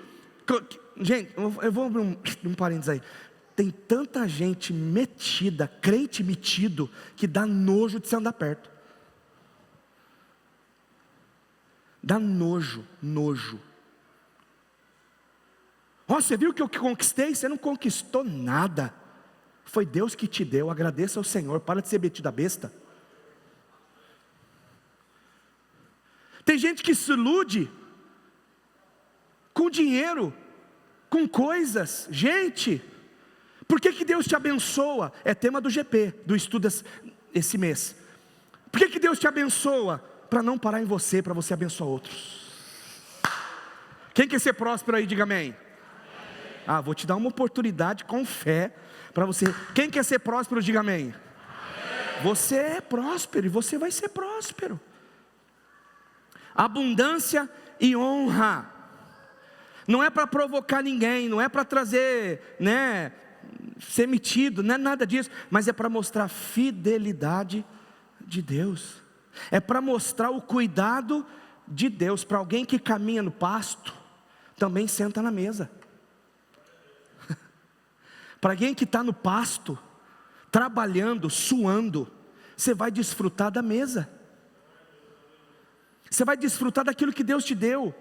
Gente, eu vou abrir um parênteses aí. Tem tanta gente metida, crente metido, que dá nojo de se andar perto. Dá nojo. Você viu que eu conquistei? Você não conquistou nada, foi Deus que te deu. Agradeça ao Senhor, para de ser metido a besta. Tem gente que se ilude com dinheiro, com coisas. Gente, por que Deus te abençoa? É tema do GP, do estudo esse mês. Por que Deus te abençoa? Para não parar em você, para você abençoar outros. Quem quer ser próspero aí, diga amém. Vou te dar uma oportunidade com fé para você. Quem quer ser próspero, diga amém. Você é próspero e você vai ser próspero. Abundância e honra. Não é para provocar ninguém, não é para trazer, ser metido, não é nada disso, mas é para mostrar a fidelidade de Deus. É para mostrar o cuidado de Deus. Para alguém que caminha no pasto, também senta na mesa. Para alguém que está no pasto, trabalhando, suando, você vai desfrutar da mesa. Você vai desfrutar daquilo que Deus te deu.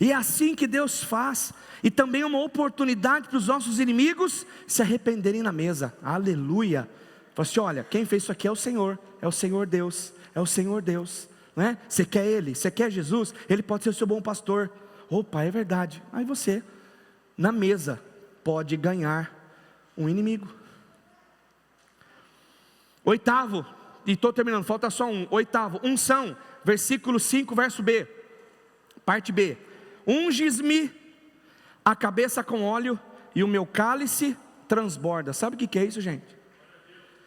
E é assim que Deus faz. E também é uma oportunidade para os nossos inimigos se arrependerem na mesa. Aleluia. Fala assim: olha, quem fez isso aqui é o Senhor Deus, é o Senhor Deus, não é? Você quer Ele, você quer Jesus, Ele pode ser o seu bom pastor. Opa, é verdade. Aí você, na mesa, pode ganhar um inimigo. Oitavo, e estou terminando, falta só um. Oitavo, unção, versículo 5, verso B, parte B. Unges-me a cabeça com óleo e o meu cálice transborda. Sabe o que é isso, gente?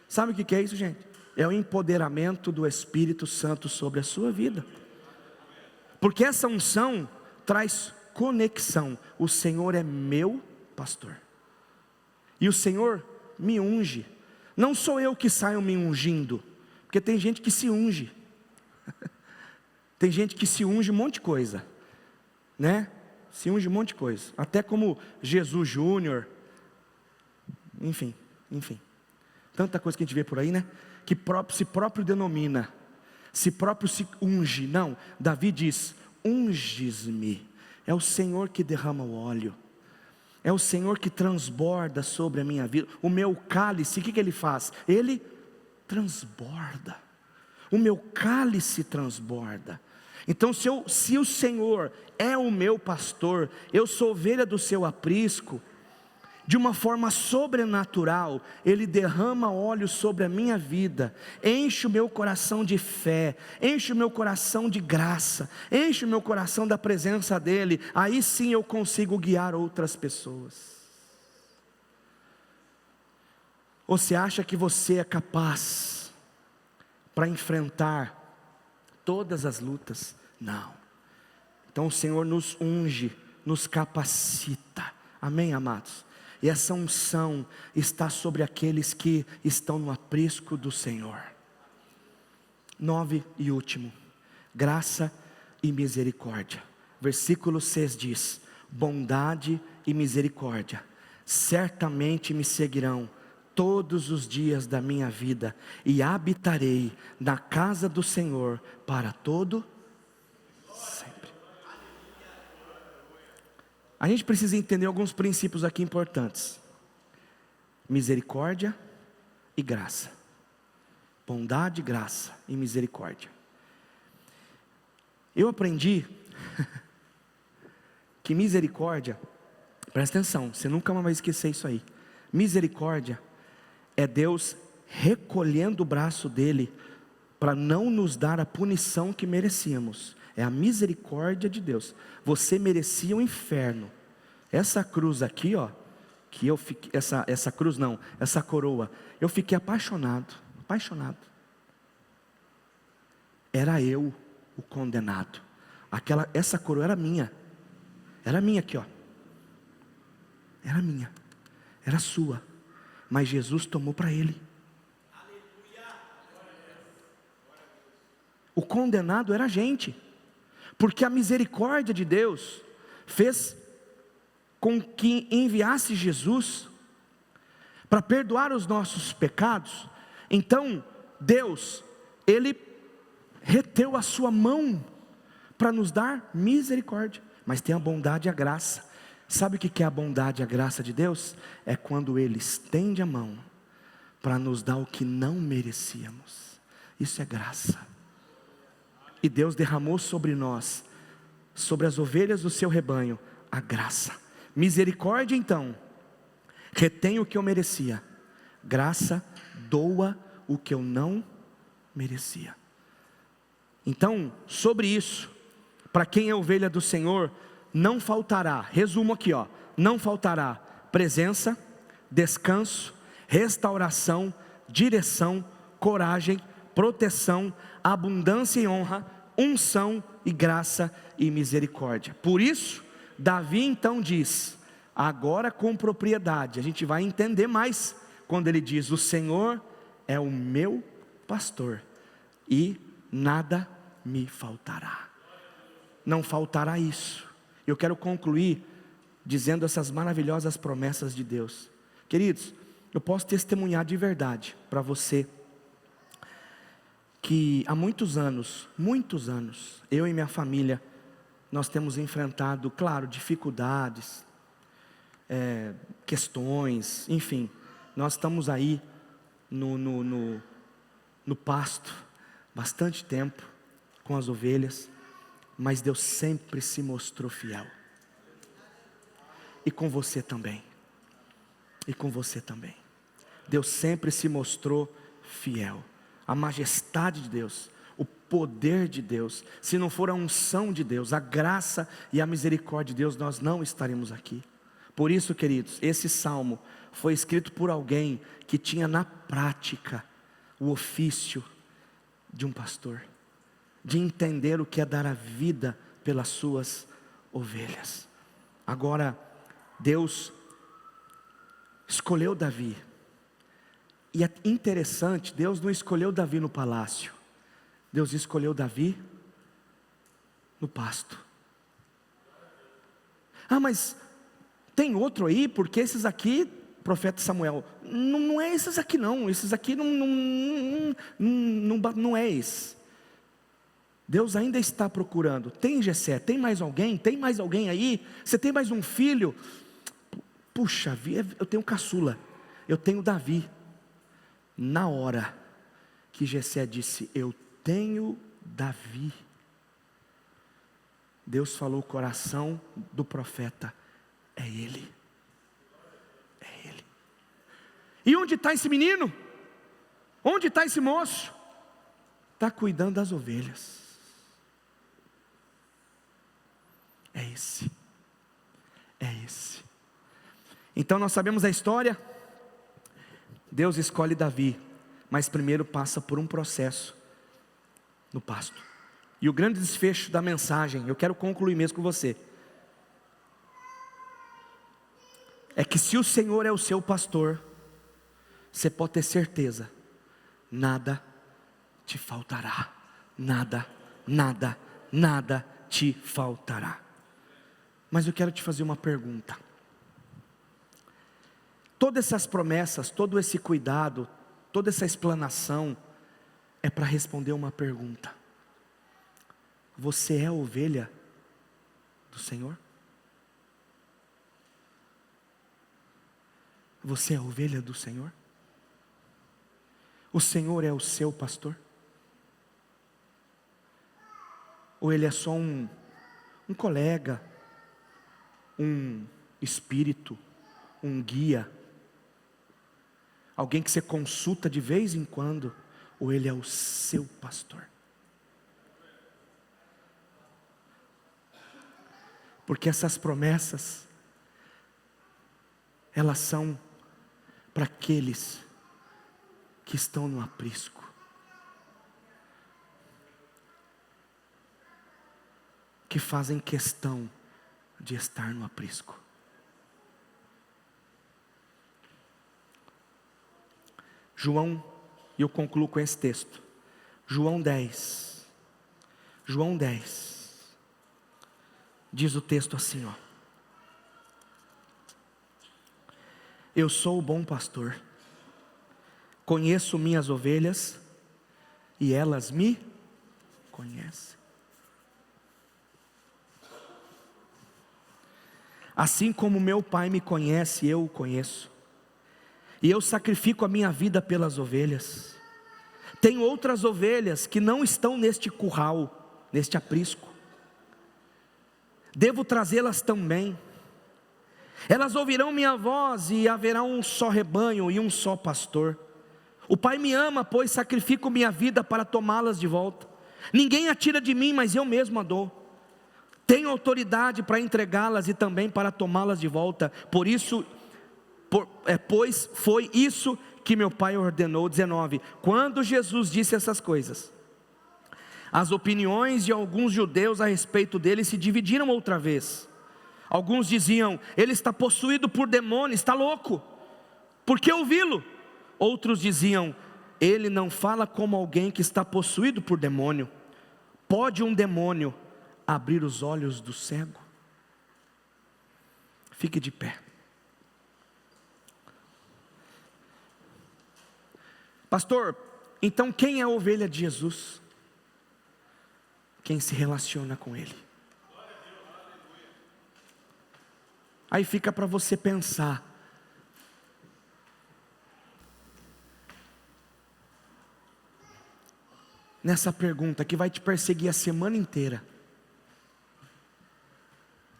Sabe o que é isso, gente? É o empoderamento do Espírito Santo sobre a sua vida. Porque essa unção traz conexão. O Senhor é meu pastor. E o Senhor me unge. Não sou eu que saio me ungindo. Porque tem gente que se unge. Tem gente que se unge um monte de coisa, né? Se unge um monte de coisa. Até como Jesus Júnior. Enfim. Tanta coisa que a gente vê por aí, né? Que se próprio denomina, se próprio se unge. Não, Davi diz: unges-me. É o Senhor que derrama o óleo, é o Senhor que transborda sobre a minha vida. O meu cálice, o que Ele faz? Ele transborda. O meu cálice transborda. Então se o Senhor é o meu pastor, eu sou ovelha do seu aprisco, de uma forma sobrenatural, Ele derrama óleo sobre a minha vida, enche o meu coração de fé, enche o meu coração de graça, enche o meu coração da presença dEle. Aí sim eu consigo guiar outras pessoas. Ou você acha que você é capaz para enfrentar todas as lutas? Não. Então o Senhor nos unge, nos capacita. Amém, amados? E essa unção está sobre aqueles que estão no aprisco do Senhor. 9 e último, graça e misericórdia. Versículo 6 diz: bondade e misericórdia certamente me seguirão todos os dias da minha vida, e habitarei na casa do Senhor para todo sempre. A gente precisa entender alguns princípios aqui importantes: misericórdia e graça. Bondade, graça e misericórdia. Eu aprendi que misericórdia, presta atenção, você nunca mais vai esquecer isso aí. Misericórdia é Deus recolhendo o braço dele para não nos dar a punição que merecíamos. É a misericórdia de Deus. Você merecia o inferno. Essa cruz aqui, ó, que eu fiquei, essa cruz não, essa coroa, eu fiquei apaixonado. Era eu o condenado. Essa coroa era minha aqui, ó. Era minha, era sua, mas Jesus tomou para Ele. O condenado era a gente, porque a misericórdia de Deus fez com que enviasse Jesus para perdoar os nossos pecados. Então Deus, Ele reteu a sua mão para nos dar misericórdia. Mas tem a bondade e a graça. Sabe o que é a bondade e a graça de Deus? É quando Ele estende a mão para nos dar o que não merecíamos. Isso é graça. E Deus derramou sobre nós, sobre as ovelhas do seu rebanho, a graça. Misericórdia então, retém o que eu merecia. Graça, doa o que eu não merecia. Então, sobre isso, para quem é ovelha do Senhor, não faltará, resumo aqui, ó, não faltará presença, descanso, restauração, direção, coragem, proteção, abundância e honra, unção e graça e misericórdia. Por isso, Davi então diz, agora com propriedade, a gente vai entender mais, quando ele diz, o Senhor é o meu pastor, e nada me faltará. Não faltará isso. Eu quero concluir dizendo essas maravilhosas promessas de Deus. Queridos, eu posso testemunhar de verdade para você, que há muitos anos, eu e minha família, nós temos enfrentado, claro, dificuldades, questões, enfim, nós estamos aí no pasto, bastante tempo, com as ovelhas, mas Deus sempre se mostrou fiel, e com você também, Deus sempre se mostrou fiel. A majestade de Deus, o poder de Deus, se não for a unção de Deus, a graça e a misericórdia de Deus, nós não estaremos aqui. Por isso, queridos, esse salmo foi escrito por alguém que tinha na prática o ofício de um pastor, de entender o que é dar a vida pelas suas ovelhas. Agora, Deus escolheu Davi. E é interessante, Deus não escolheu Davi no palácio, Deus escolheu Davi no pasto. Mas tem outro aí, porque esses aqui, profeta Samuel, não é esses aqui não, esses aqui não é esse. Deus ainda está procurando. Tem Jessé, tem mais alguém aí? Você tem mais um filho? Puxa, eu tenho caçula, eu tenho Davi. Na hora que Jessé disse, eu tenho Davi, Deus falou o coração do profeta, é ele. E onde está esse menino? Onde está esse moço? Está cuidando das ovelhas. É esse. Então nós sabemos a história. Deus escolhe Davi, mas primeiro passa por um processo no pasto. E o grande desfecho da mensagem, eu quero concluir mesmo com você, é que se o Senhor é o seu pastor, você pode ter certeza, nada te faltará, nada te faltará. Mas eu quero te fazer uma pergunta. Todas essas promessas, todo esse cuidado, toda essa explanação, é para responder uma pergunta: você é a ovelha do Senhor? Você é a ovelha do Senhor? O Senhor é o seu pastor? Ou Ele é só um colega, um espírito, um guia, alguém que você consulta de vez em quando? Ou Ele é o seu pastor? Porque essas promessas, elas são para aqueles que estão no aprisco, que fazem questão de estar no aprisco. João, e eu concluo com esse texto, João 10, diz o texto assim, ó: eu sou o bom pastor, conheço minhas ovelhas, e elas me conhecem. Assim como meu Pai me conhece, eu o conheço, e eu sacrifico a minha vida pelas ovelhas. Tem outras ovelhas que não estão neste curral, neste aprisco. Devo trazê-las também. Elas ouvirão minha voz, e haverá um só rebanho e um só pastor. O Pai me ama, pois sacrifico minha vida para tomá-las de volta. Ninguém a tira de mim, mas eu mesmo a dou. Tenho autoridade para entregá-las e também para tomá-las de volta. Pois foi isso que meu Pai ordenou. 19. Quando Jesus disse essas coisas, as opiniões de alguns judeus a respeito dele se dividiram outra vez. Alguns diziam: ele está possuído por demônio, está louco, por que ouvi-lo? Outros diziam: ele não fala como alguém que está possuído por demônio. Pode um demônio abrir os olhos do cego? Fique de pé. Pastor, Então quem é a ovelha de Jesus? Quem se relaciona com Ele. Aí fica para você pensar. Nessa pergunta que vai te perseguir a semana inteira.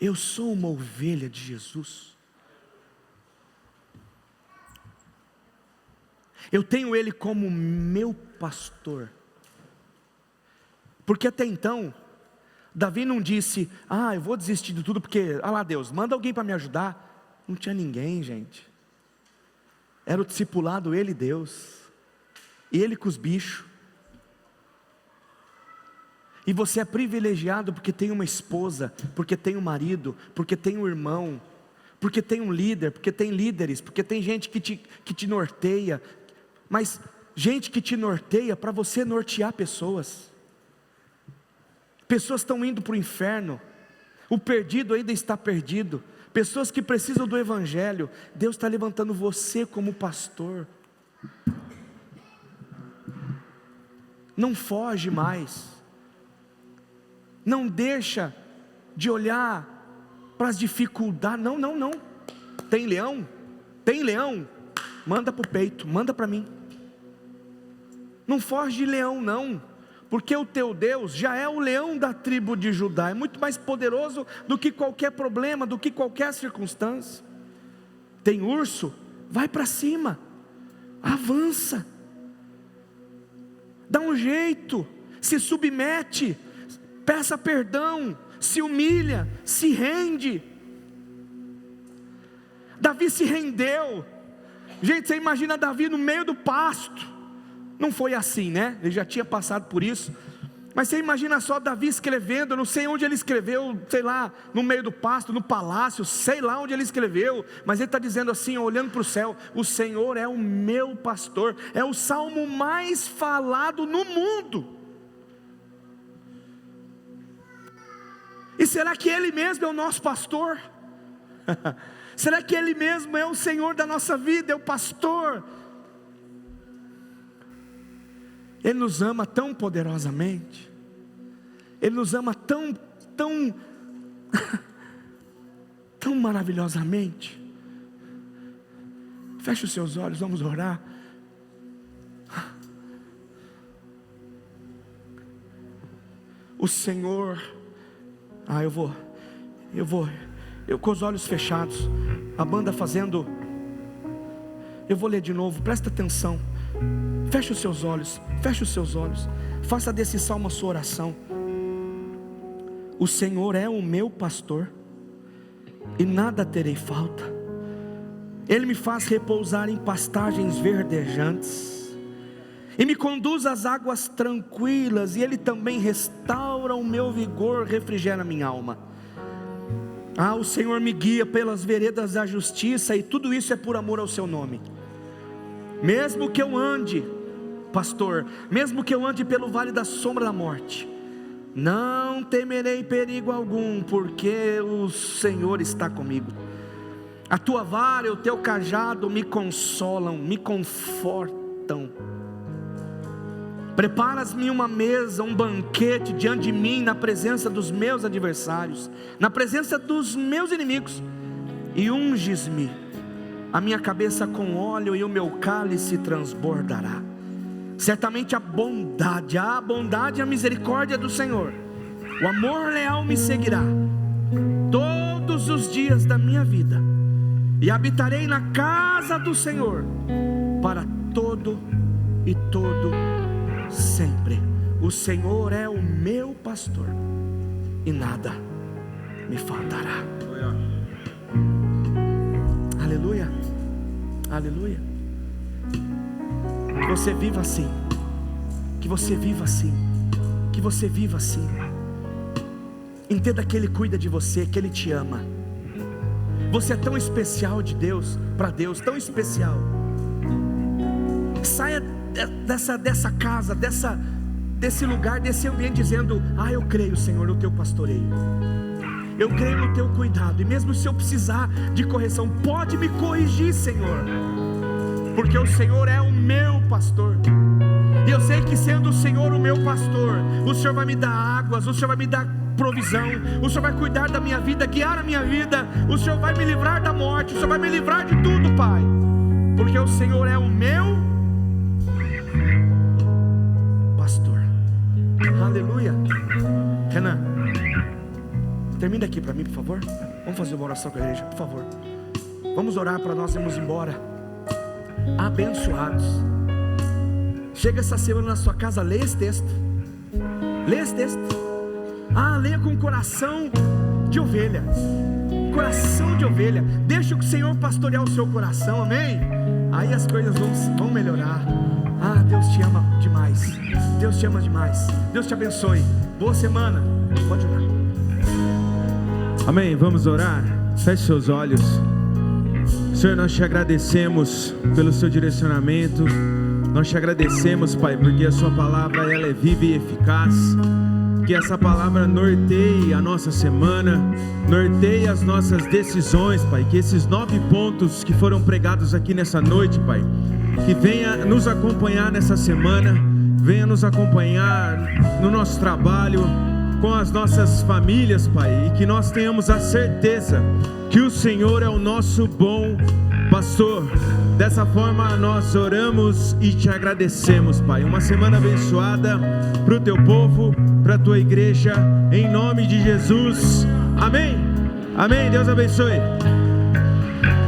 Eu sou uma ovelha de Jesus? Eu tenho Ele como meu pastor? Porque até então, Davi não disse, eu vou desistir de tudo porque, lá Deus, manda alguém para me ajudar. Não tinha ninguém, gente. Era o discipulado, ele e Deus. E ele com os bichos. E você é privilegiado porque tem uma esposa, porque tem um marido, porque tem um irmão, porque tem um líder, porque tem líderes, porque tem gente que te norteia. Mas gente que te norteia para você nortear pessoas. Pessoas estão indo para o inferno. O perdido ainda está perdido. Pessoas que precisam do Evangelho. Deus está levantando você como pastor. Não foge mais. Não deixa de olhar para as dificuldades. Não. Tem leão? Tem leão? Manda para o peito, manda para mim. Não foge de leão não. Porque o teu Deus já é o leão da tribo de Judá. É muito mais poderoso do que qualquer problema, do que qualquer circunstância. Tem urso? Vai para cima. Avança. Dá um jeito. Se submete. Peça perdão, se humilha, se rende. Davi se rendeu. Gente, você imagina Davi no meio do pasto. Não foi assim, né? Ele já tinha passado por isso. Mas você imagina só Davi escrevendo, eu não sei onde ele escreveu, sei lá, no meio do pasto, no palácio, sei lá onde ele escreveu. Mas ele está dizendo assim, olhando para o céu, o Senhor é o meu pastor. É o salmo mais falado no mundo. E será que Ele mesmo é o nosso pastor? Será que Ele mesmo é o Senhor da nossa vida, é o pastor? Ele nos ama tão poderosamente. Ele nos ama tão maravilhosamente. Feche os seus olhos, vamos orar. O Senhor... eu com os olhos fechados, a banda fazendo, eu vou ler de novo, presta atenção, feche os seus olhos, faça desse salmo a sua oração. O Senhor é o meu pastor, e nada terei falta, Ele me faz repousar em pastagens verdejantes, e me conduz às águas tranquilas, e Ele também restaura o meu vigor, refrigera a minha alma. O Senhor me guia pelas veredas da justiça, e tudo isso é por amor ao seu nome. Mesmo que eu ande, pastor, mesmo que eu ande pelo vale da sombra da morte, não temerei perigo algum, porque o Senhor está comigo. A tua vara e o teu cajado me consolam, me confortam. Preparas-me uma mesa, um banquete diante de mim, na presença dos meus adversários, na presença dos meus inimigos, e unges-me a minha cabeça com óleo, e o meu cálice transbordará. Certamente a bondade e a misericórdia do Senhor, o amor leal me seguirá todos os dias da minha vida, e habitarei na casa do Senhor para todo sempre. O Senhor é o meu pastor, e nada me faltará. Aleluia, aleluia. Que você viva assim, que você viva assim, que você viva assim. Entenda que Ele cuida de você, que Ele te ama. Você é tão especial de Deus, para Deus, tão especial. Saia dessa casa, desse lugar, desse ambiente, dizendo: eu creio, Senhor, no teu pastoreio, eu creio no teu cuidado, e mesmo se eu precisar de correção, pode me corrigir, Senhor. porque o Senhor é o meu pastor. E eu sei que sendo o Senhor o meu pastor, o Senhor vai me dar águas, o Senhor vai me dar provisão, o Senhor vai cuidar da minha vida, guiar a minha vida, o Senhor vai me livrar da morte, o Senhor vai me livrar de tudo, Pai, porque o Senhor é o meu pastor. Aleluia. Renan, termina aqui para mim, por favor. Vamos fazer uma oração com a igreja, por favor. Vamos orar para nós irmos embora abençoados. Chega essa semana na sua casa, leia esse texto. Leia esse texto. Leia com coração de ovelha. Coração de ovelha. Deixa o Senhor pastorear o seu coração, amém? Aí as coisas vão melhorar. Deus te ama demais. Deus te ama demais. Deus te abençoe. Boa semana. Pode orar. Amém, vamos orar. Feche seus olhos. Senhor, nós te agradecemos pelo seu direcionamento. Nós te agradecemos, Pai, porque a sua palavra ela é viva e eficaz. Que essa palavra norteie a nossa semana, norteie as nossas decisões, Pai. Que esses 9 pontos que foram pregados aqui nessa noite, Pai, que venha nos acompanhar nessa semana, venha nos acompanhar no nosso trabalho, com as nossas famílias, Pai, e que nós tenhamos a certeza que o Senhor é o nosso bom pastor. Dessa forma nós oramos e te agradecemos, Pai. Uma semana abençoada para o teu povo, para a tua igreja, em nome de Jesus, amém, amém. Deus abençoe.